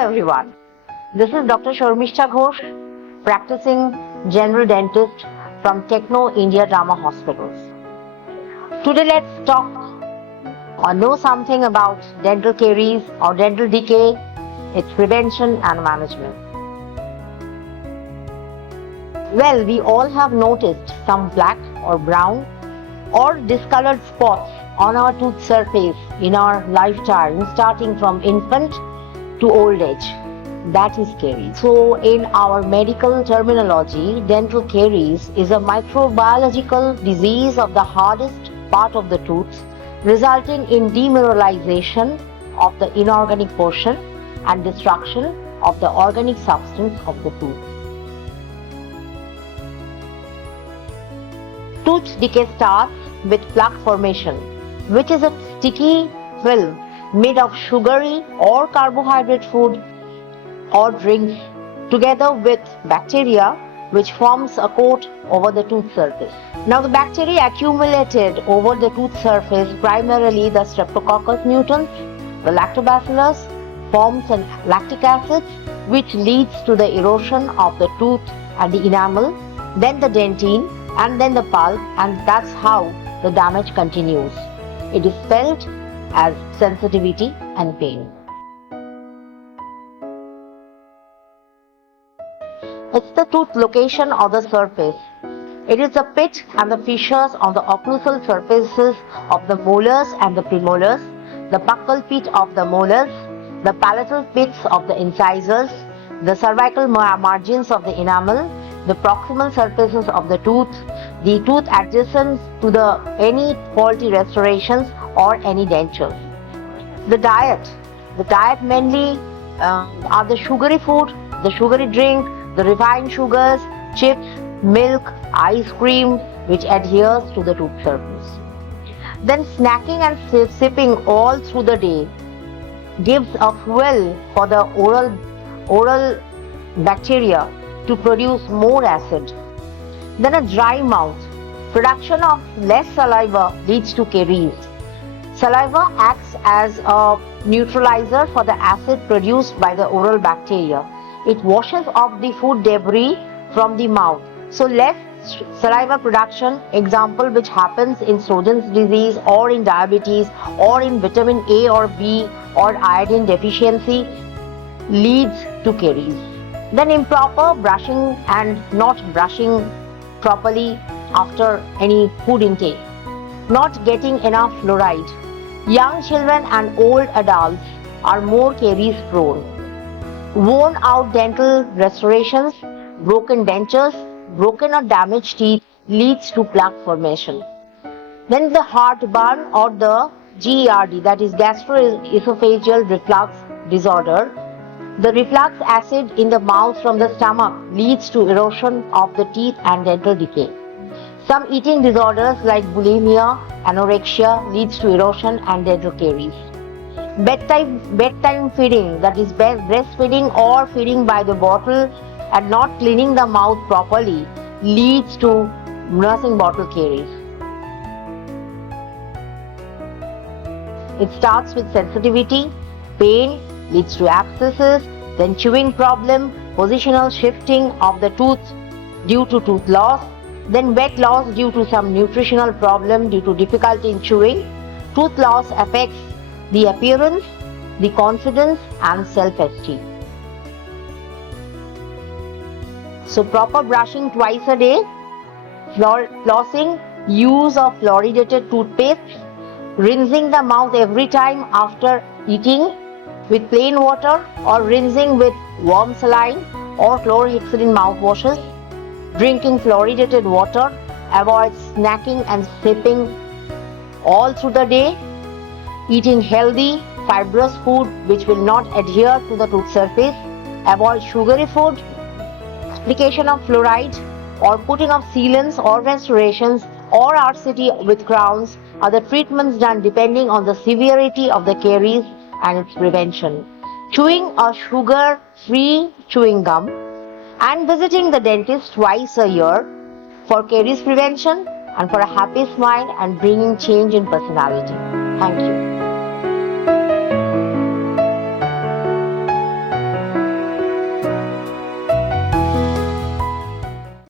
everyone. This is Dr. Sharmishta Ghosh, practicing general dentist from Techno India Drama Hospitals. Today let's talk or know something about dental caries or dental decay, its prevention and management. Well, we all have noticed some black or brown or discolored spots on our tooth surface in our lifetime, starting from infant to old age. That is caries. So in our medical terminology, dental caries is a microbiological disease of the hardest part of the tooth, resulting in demineralization of the inorganic portion and destruction of the organic substance of the tooth. Tooth decay starts with plaque formation, which is a sticky film made of sugary or carbohydrate food or drinks together with bacteria, which forms a coat over the tooth surface. Now the bacteria accumulated over the tooth surface, primarily the Streptococcus mutans, the Lactobacillus, forms an lactic acid, which leads to the erosion of the tooth and the enamel, then the dentine, and then the pulp, and that's how the damage continues. It is felt as sensitivity and pain. It's the tooth location or the surface. It is the pit and the fissures on the occlusal surfaces of the molars and the premolars, the buccal pit of the molars, the palatal pits of the incisors, the cervical margins of the enamel, the proximal surfaces of the tooth adjacent to any faulty restorations or any dentures. The diet mainly are the sugary food, the sugary drink, the refined sugars, chips, milk, ice cream, which adheres to the tooth surface. Then snacking and sipping all through the day gives a fuel for the oral bacteria to produce more acid. Then a dry mouth. Production of less saliva leads to caries. Saliva acts as a neutralizer for the acid produced by the oral bacteria. It washes off the food debris from the mouth. So less saliva production, example which happens in Sjögren's disease or in diabetes or in vitamin A or B or iodine deficiency, leads to caries. Then improper brushing and not brushing properly after any food intake. Not getting enough fluoride. Young children and old adults are more caries prone. Worn out dental restorations, broken dentures, broken or damaged teeth leads to plaque formation. Then the heartburn or the GERD, that is gastroesophageal reflux disorder. The reflux acid in the mouth from the stomach leads to erosion of the teeth and dental decay. Some eating disorders like bulimia, anorexia leads to erosion and dental caries. Bedtime feeding, that is breastfeeding or feeding by the bottle and not cleaning the mouth properly, leads to nursing bottle caries. It starts with sensitivity, pain, leads to abscesses, then chewing problem, positional shifting of the tooth due to tooth loss, then wet loss due to some nutritional problem due to difficulty in chewing. Tooth loss affects the appearance, the confidence and self-esteem. So proper brushing twice a day, flossing, use of fluoridated toothpaste, rinsing the mouth every time after eating with plain water or rinsing with warm saline or chlorhexidine mouthwashes, drinking fluoridated water, avoid snacking and sipping all through the day, eating healthy, fibrous food which will not adhere to the tooth surface, avoid sugary food, application of fluoride or putting of sealants or restorations or RCT with crowns are the treatments done depending on the severity of the caries and its prevention. Chewing a sugar-free chewing gum and visiting the dentist twice a year for caries prevention and for a happy smile and bringing change in personality. Thank you.